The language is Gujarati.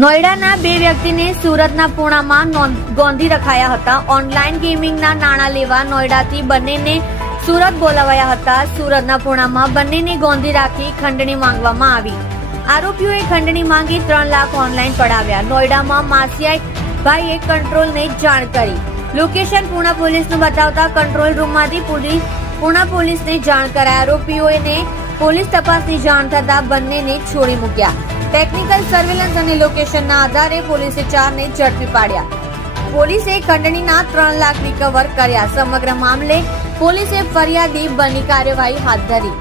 નોઈડાના બે વ્યક્તિને સુરતના પૂણામાં ગોંધી રખાયા હતા. ઓનલાઈન ગેમિંગના નાણાં લેવા નોઈડાથી બંનેને સુરત બોલાવાયા હતા. સુરતના પૂણામાં બંનેને ગોંધી રાખી ખંડણી માંગવામાં આવી. આરોપીઓએ ખંડણી માંગી 3 લાખ ઓનલાઈન પડાવ્યા. નોઈડામાં માસિયા ભાઈએ કંટ્રોલને જાણ કરી. લોકેશન પૂણા પોલીસનું બતાવતા કંટ્રોલ રૂમમાંથી પૂણા પોલીસને જાણ કરાઈ. આરોપીઓને પોલીસ તપાસની જાણ થતા બંનેને છોડી મૂક્યા. ટેકનિકલ સર્વેલન્સ અને લોકેશનના આધારે પોલીસે 4ને ઝડપી પાડ્યા. પોલીસે ખંડણીના 3 લાખ રિકવર કર્યા. સમગ્ર મામલે પોલીસે ફરિયાદી બની કાર્યવાહી હાથ ધરી.